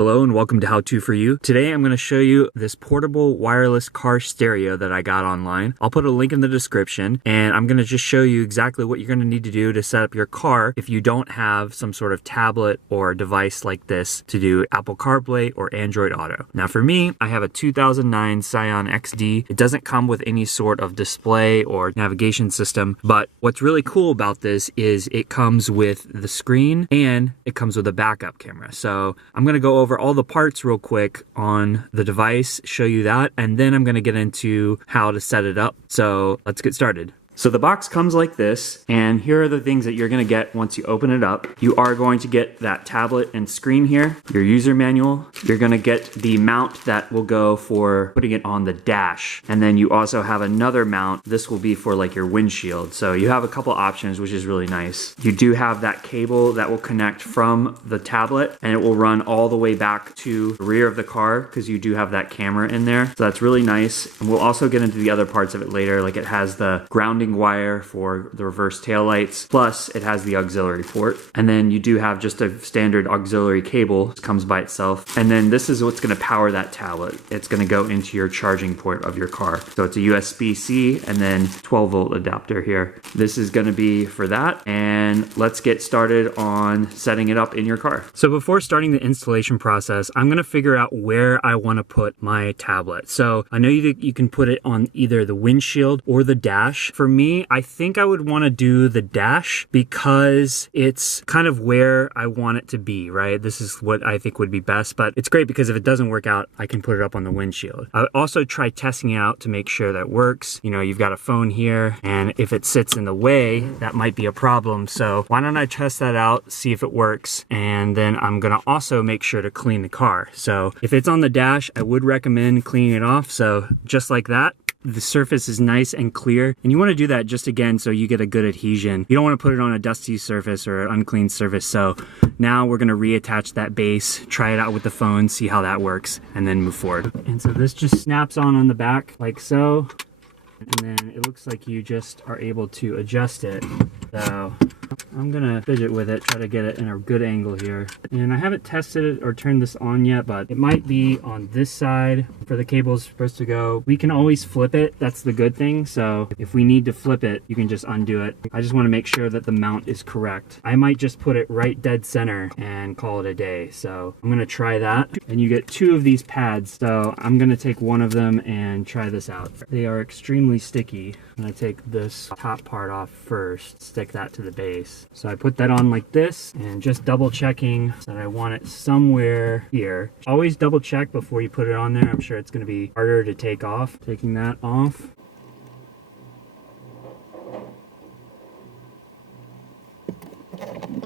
Hello and welcome to How To For You. Today I'm going to show you this portable wireless car stereo that I got online. I'll put a link in the description, and I'm going to just show you exactly what you're going to need to do to set up your car if you don't have some sort of tablet or device like this to do Apple CarPlay or Android Auto. Now for me, I have a 2009 Scion XD. It doesn't come with any sort of display or navigation system, but what's really cool about this is it comes with the screen and it comes with a backup camera. So I'm going to go over all the parts real quick on the device, show you that, and then I'm going to get into how to set it up. So let's get started. So the box comes like this, and here are the things that you're going to get once you open it up. You are going to get that tablet and screen here, your user manual. You're going to get the mount that will go for putting it on the dash. And then you also have another mount. This will be for like your windshield. So you have a couple options, which is really nice. You do have that cable that will connect from the tablet, and it will run all the way back to the rear of the car because you do have that camera in there. So that's really nice. And we'll also get into the other parts of it later. Like it has the grounding wire for the reverse taillights, plus it has the auxiliary port. And then you do have just a standard auxiliary cable. It comes by itself. And then this is what's going to power that tablet. It's going to go into your charging port of your car. So it's a USB-C and then 12-volt adapter here. This is going to be for that. And let's get started on setting it up in your car. So before starting the installation process, I'm going to figure out where I want to put my tablet. So I know you can put it on either the windshield or the dash. For me, I think I would want to do the dash because it's kind of where I want it to be, right? This is what I think would be best, but it's great because if it doesn't work out, I can put it up on the windshield. I would also try testing it out to make sure that it works. You know, you've got a phone here, and if it sits in the way, that might be a problem. So why don't I test that out, see if it works, and then I'm gonna also make sure to clean the car. So if it's on the dash, I would recommend cleaning it off. So just like that. The surface is nice and clear, and you want to do that just again so you get a good adhesion. You don't want to put it on a dusty surface or an unclean surface. So now we're going to reattach that base, try it out with the phone, see how that works, and then move forward. And so this just snaps on the back like so, and then it looks like you just are able to adjust it. So I'm gonna fidget with it, try to get it in a good angle here. And I haven't tested it or turned this on yet, but it might be on this side for the cable's supposed to go. We can always flip it, that's the good thing. So if we need to flip it, you can just undo it. I just wanna make sure that the mount is correct. I might just put it right dead center and call it a day. So I'm gonna try that. And you get two of these pads. So I'm gonna take one of them and try this out. They are extremely sticky. I'm gonna take this top part off first, stick that to the base. So I put that on like this, and just double checking that I want it somewhere here. Always double check before you put it on there. I'm sure it's gonna be harder to take off. Taking that off.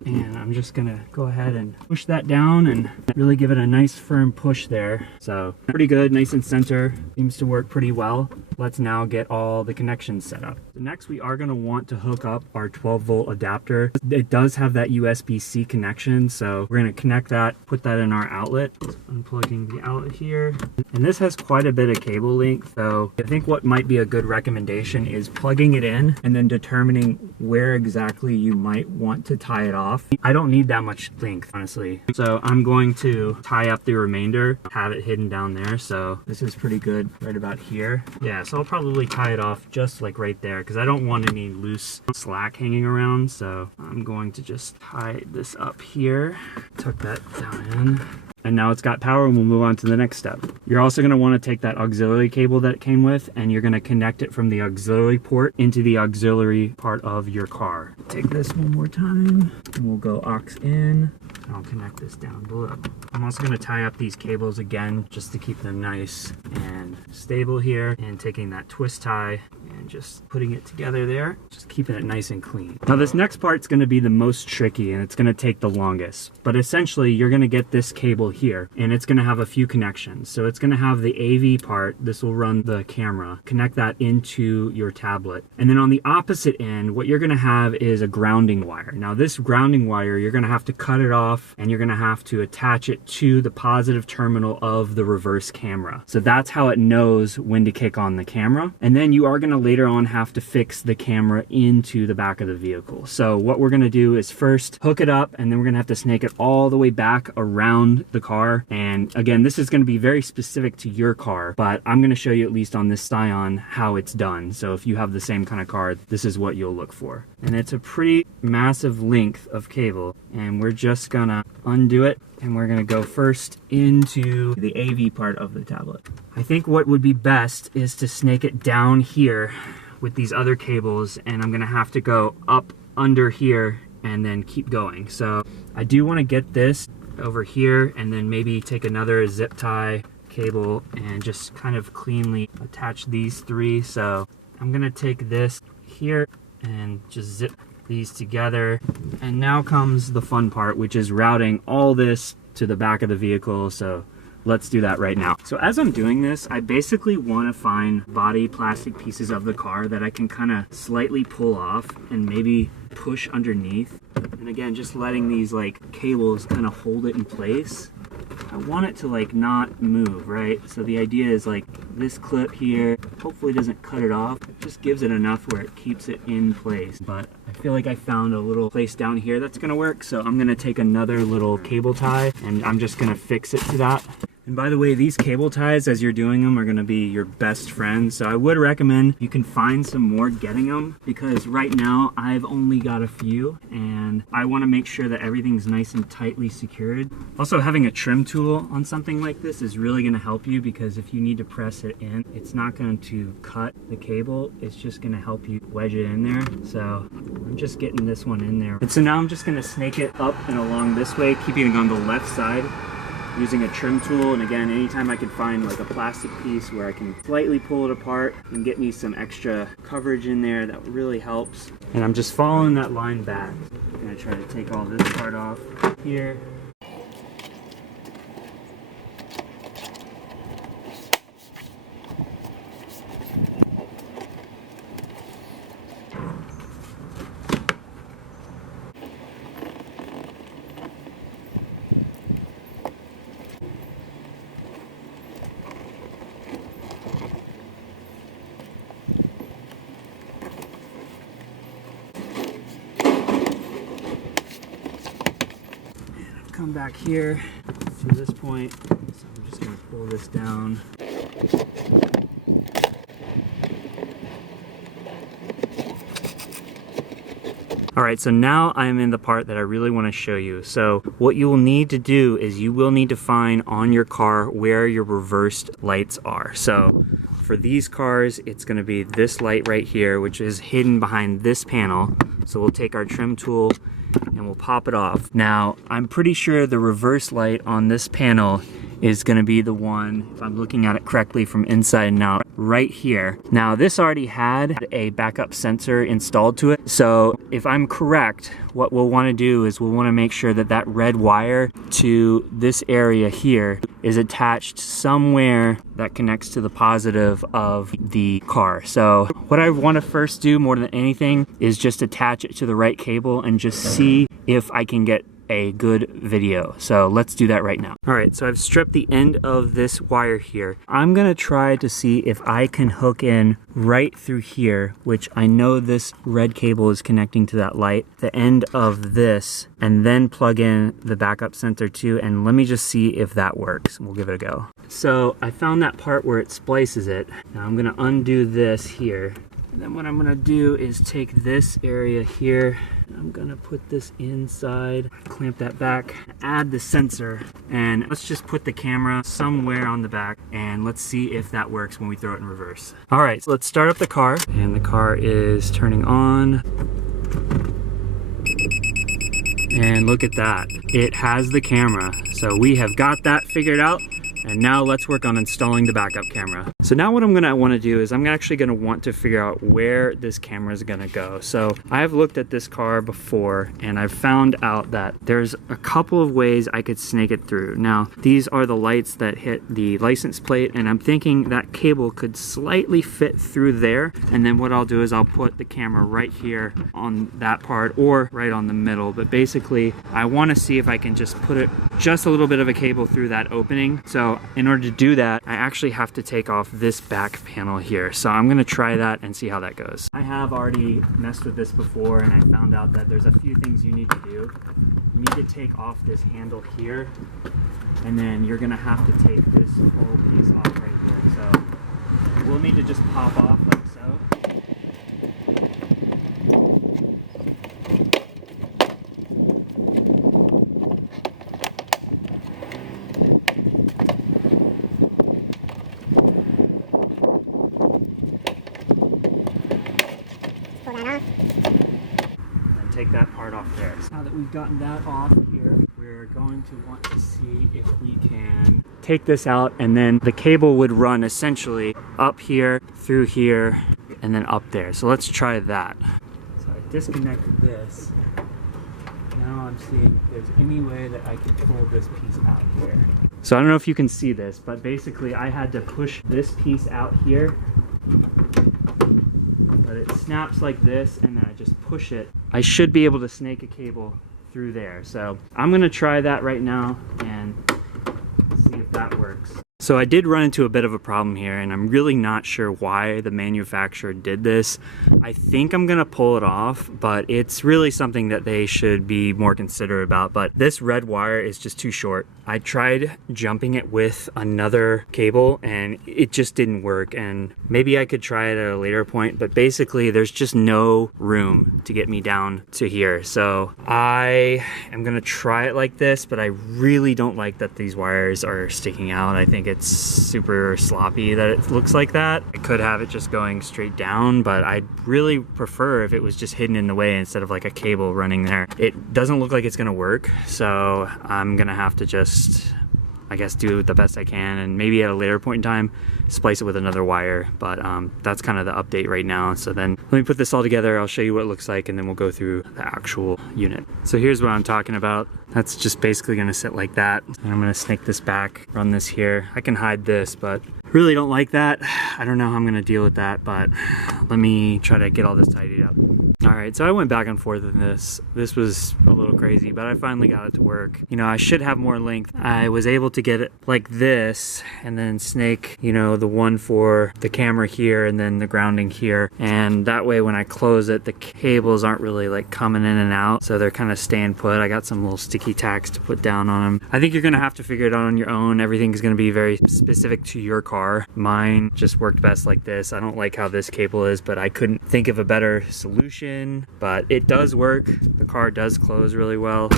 And I'm just gonna go ahead and push that down and really give it a nice firm push there. So pretty good, nice and center, seems to work pretty well. Let's now get all the connections set up. Next, we are gonna want to hook up our 12-volt adapter. It does have that USB-C connection, so we're gonna connect that, put that in our outlet. Unplugging the outlet here. And this has quite a bit of cable length, so I think what might be a good recommendation is plugging it in and then determining where exactly you might want to tie it off. I don't need that much length, honestly. So I'm going to tie up the remainder, have it hidden down there. So this is pretty good right about here. Yeah, so I'll probably tie it off just like right there because I don't want any loose slack hanging around. So I'm going to just tie this up here, tuck that down in. And now it's got power, and we'll move on to the next step. You're also gonna wanna take that auxiliary cable that it came with, and you're gonna connect it from the auxiliary port into the auxiliary part of your car. Take this one more time, and we'll go aux in. I'll connect this down below. I'm also gonna tie up these cables again, just to keep them nice and stable here, and taking that twist tie and just putting it together there, just keeping it nice and clean. Now this next part's gonna be the most tricky, and it's gonna take the longest. But essentially, you're gonna get this cable here, and it's gonna have a few connections. So it's gonna have the AV part, this will run the camera, connect that into your tablet. And then on the opposite end, what you're gonna have is a grounding wire. Now this grounding wire, you're gonna have to cut it off, and you're gonna have to attach it to the positive terminal of the reverse camera. So that's how it knows when to kick on the camera. And then you are gonna later on have to fix the camera into the back of the vehicle. So what we're gonna do is first hook it up, and then we're gonna have to snake it all the way back around the car. And again, this is gonna be very specific to your car, but I'm gonna show you at least on this Scion how it's done. So if you have the same kind of car, this is what you'll look for. And it's a pretty massive length of cable, and we're just gonna undo it, and we're gonna go first into the AV part of the tablet. I think what would be best is to snake it down here with these other cables, and I'm gonna have to go up under here and then keep going. So I do want to get this over here, and then maybe take another zip tie cable and just kind of cleanly attach these three. So I'm gonna take this here and just zip these together. And now comes the fun part, which is routing all this to the back of the vehicle. So let's do that right now. So as I'm doing this, I basically want to find body plastic pieces of the car that I can kind of slightly pull off and maybe push underneath. And again, just letting these like cables kind of hold it in place. I want it to like not move, right? So the idea is like this clip here hopefully doesn't cut it off. It just gives it enough where it keeps it in place. But I feel like I found a little place down here that's gonna work. So I'm gonna take another little cable tie, and I'm just gonna fix it to that. And by the way, these cable ties, as you're doing them, are gonna be your best friend. So I would recommend you can find some more getting them, because right now I've only got a few, and I wanna make sure that everything's nice and tightly secured. Also, having a trim tool on something like this is really gonna help you, because if you need to press it in, it's not going to cut the cable. It's just gonna help you wedge it in there. So I'm just getting this one in there. And so now I'm just gonna snake it up and along this way, keeping it on the left side, using a trim tool. And again, anytime I can find like a plastic piece where I can slightly pull it apart and get me some extra coverage in there, that really helps. And I'm just following that line back. I'm gonna try to take all this part off here. Come back here to this point, so I'm just going to pull this down. Alright, so now I'm in the part that I really want to show you. So what you will need to do is you will need to find on your car where your reversed lights are. So for these cars, it's going to be this light right here, which is hidden behind this panel. So we'll take our trim tool and we'll pop it off. Now, I'm pretty sure the reverse light on this panel is gonna be the one, if I'm looking at it correctly from inside and out, right here. Now, this already had a backup sensor installed to it. So if I'm correct, what we'll wanna do is we'll wanna make sure that that red wire to this area here is attached somewhere that connects to the positive of the car. So what I wanna first do more than anything is just attach it to the right cable and just see if I can get a good video. So let's do that right now. All right, so I've stripped the end of this wire here. I'm gonna try to see if I can hook in right through here, which I know this red cable is connecting to that light, the end of this, and then plug in the backup sensor too, and let me just see if that works. We'll give it a go. So I found that part where it splices it. Now I'm gonna undo this here. And then what I'm gonna do is take this area here, I'm gonna put this inside, clamp that back, add the sensor, and let's just put the camera somewhere on the back, and let's see if that works when we throw it in reverse. All right, so let's start up the car, and the car is turning on. And look at that, it has the camera. So we have got that figured out. And now let's work on installing the backup camera. So now what I'm gonna wanna do is I'm actually gonna want to figure out where this camera is gonna go. So I've looked at this car before and I've found out that there's a couple of ways I could snake it through. Now, these are the lights that hit the license plate, and I'm thinking that cable could slightly fit through there. And then what I'll do is I'll put the camera right here on that part or right on the middle. But basically, I wanna see if I can just put it just a little bit of a cable through that opening. So Now, in order to do that, I actually have to take off this back panel here. So I'm gonna try that and see how that goes. I have already messed with this before and I found out that there's a few things you need to do. You need to take off this handle here, and then you're gonna have to take this whole piece off right here. So we'll need to just pop off like so. And take that part off there. So now that we've gotten that off here, we're going to want to see if we can take this out, and then the cable would run essentially up here, through here, and then up there. So let's try that. So I disconnected this. Now I'm seeing if there's any way that I can pull this piece out here. So I don't know if you can see this, but basically I had to push this piece out here. But it snaps like this, and then I just push it. I should be able to snake a cable through there. So I'm gonna try that right now and see if that works. So I did run into a bit of a problem here, and I'm really not sure why the manufacturer did this. I think I'm gonna pull it off, but it's really something that they should be more considerate about. But this red wire is just too short. I tried jumping it with another cable and it just didn't work, and maybe I could try it at a later point, but basically there's just no room to get me down to here. So I am gonna try it like this, but I really don't like that these wires are sticking out. I think it's super sloppy that it looks like that. I could have it just going straight down, but I'd really prefer if it was just hidden in the way instead of like a cable running there. It doesn't look like it's gonna work, so I'm gonna have to just, I guess, do the best I can, and maybe at a later point in time splice it with another wire. But that's kind of the update right now. So then let me put this all together, I'll show you what it looks like, and then we'll go through the actual unit. So here's what I'm talking about. That's just basically gonna sit like that, and I'm gonna snake this back, run this here. I can hide this, but really don't like that. I don't know how I'm gonna deal with that, but let me try to get all this tidied up. All right, so I went back and forth in this. This was a little crazy, but I finally got it to work. You know, I should have more length. I was able to get it like this and then snake, you know, the one for the camera here and then the grounding here. And that way when I close it, the cables aren't really like coming in and out. So they're kind of staying put. I got some little sticky tacks to put down on them. I think you're gonna have to figure it out on your own. Everything is gonna be very specific to your car. Mine just worked best like this. I don't like how this cable is, but I couldn't think of a better solution. But it does work. The car does close really well.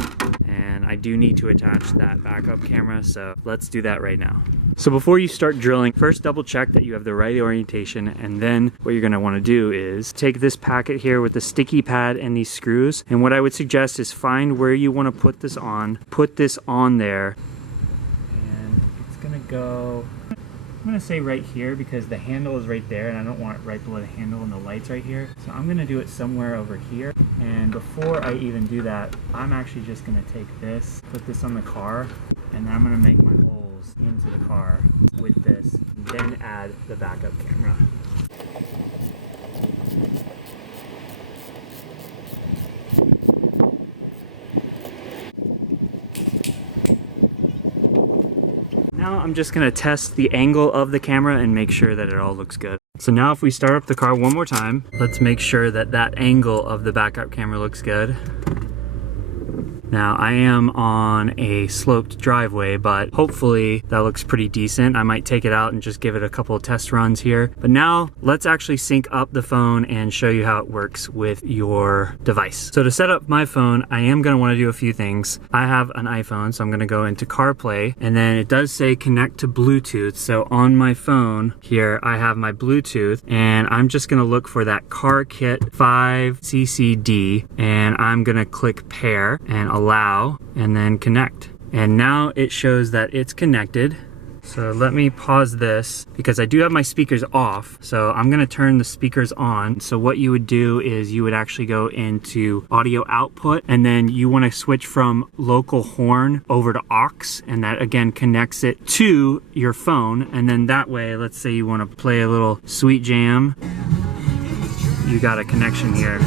And I do need to attach that backup camera, so let's do that right now. So before you start drilling, first double check that you have the right orientation, and then what you're gonna wanna do is take this packet here with the sticky pad and these screws, and what I would suggest is find where you wanna put this on there, and it's gonna go, I'm gonna say right here because the handle is right there and I don't want it right below the handle and the light's right here. So I'm gonna do it somewhere over here. And before I even do that, I'm actually just gonna take this, put this on the car, and then I'm gonna make my holes into the car with this, then add the backup camera. Now I'm just gonna test the angle of the camera and make sure that it all looks good. So now if we start up the car one more time, let's make sure that that angle of the backup camera looks good. Now I am on a sloped driveway, but hopefully that looks pretty decent. I might take it out and just give it a couple of test runs here. But now let's actually sync up the phone and show you how it works with your device. So to set up my phone, I am gonna wanna do a few things. I have an iPhone, so I'm gonna go into CarPlay, and then it does say connect to Bluetooth. So on my phone here, I have my Bluetooth, and I'm just gonna look for that CarKit 5CCD, and I'm gonna click pair and allow, and then connect. And now it shows that it's connected. So let me pause this because I do have my speakers off. So I'm gonna turn the speakers on. So what you would do is you would actually go into audio output, and then you wanna switch from local horn over to aux, and that again connects it to your phone. And then that way, let's say you wanna play a little sweet jam, you got a connection here.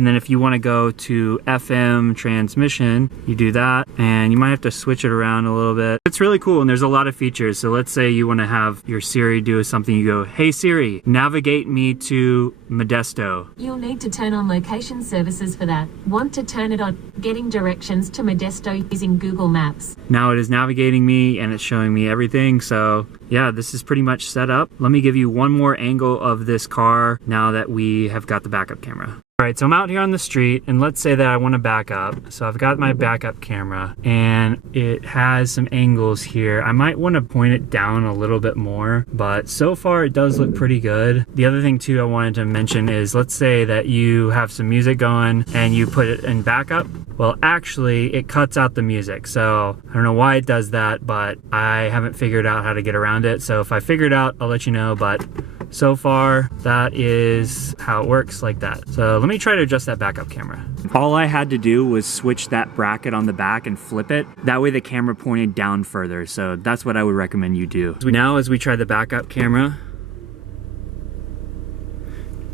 And then if you want to go to FM transmission, you do that, and you might have to switch it around a little bit. It's really cool, and there's a lot of features. So let's say you want to have your Siri do something. You go, hey Siri, navigate me to Modesto. You'll need to turn on location services for that. Want to turn it on, getting directions to Modesto using Google Maps. Now it is navigating me and it's showing me everything. So yeah, this is pretty much set up. Let me give you one more angle of this car now that we have got the backup camera. All right, so I'm out here on the street, and let's say that I want to back up. So I've got my backup camera, and it has some angles here. I might want to point it down a little bit more, but so far it does look pretty good. The other thing too I wanted to mention is, let's say that you have some music going and you put it in backup. Well, actually, it cuts out the music. So I don't know why it does that, but I haven't figured out how to get around it. So if I figure it out, I'll let you know, but so far, that is how it works, like that. So let me try to adjust that backup camera. All I had to do was switch that bracket on the back and flip it. That way the camera pointed down further. So that's what I would recommend you do. Now as we try the backup camera,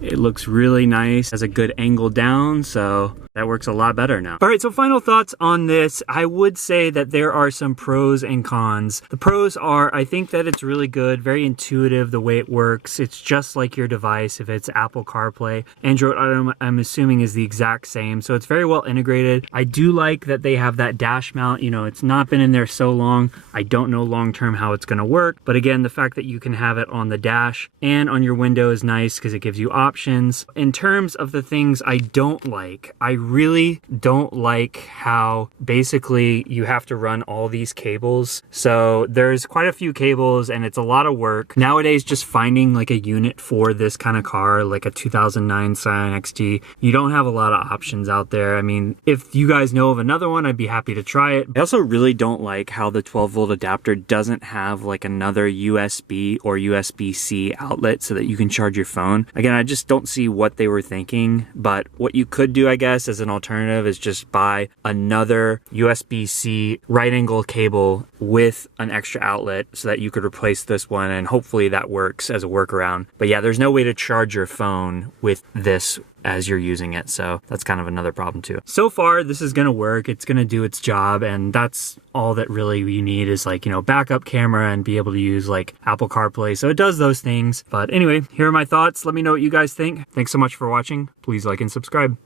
it looks really nice, has a good angle down, so that works a lot better now. All right, so final thoughts on this. I would say that there are some pros and cons. The pros are, I think that it's really good, very intuitive the way it works. It's just like your device. If it's Apple CarPlay, Android Auto, I'm assuming is the exact same. So it's very well integrated. I do like that they have that dash mount. You know, it's not been in there so long. I don't know long-term how it's gonna work. But again, the fact that you can have it on the dash and on your window is nice because it gives you options. In terms of the things I don't like, I really don't like how basically you have to run all these cables. So there's quite a few cables and it's a lot of work. Nowadays, just finding like a unit for this kind of car, like a 2009 Scion XT, you don't have a lot of options out there. I mean, if you guys know of another one, I'd be happy to try it. I also really don't like how the 12-volt adapter doesn't have like another USB or USB-C outlet so that you can charge your phone. Again, I just don't see what they were thinking, but what you could do, I guess, as an alternative is just buy another USB-C right angle cable with an extra outlet so that you could replace this one, and hopefully that works as a workaround. But yeah, there's no way to charge your phone with this as you're using it, so that's kind of another problem too. So far, this is gonna work, it's gonna do its job, and that's all that really you need is, like, you know, backup camera and be able to use like Apple CarPlay. So it does those things. But anyway, here are my thoughts. Let me know what you guys think. Thanks so much for watching. Please like and subscribe.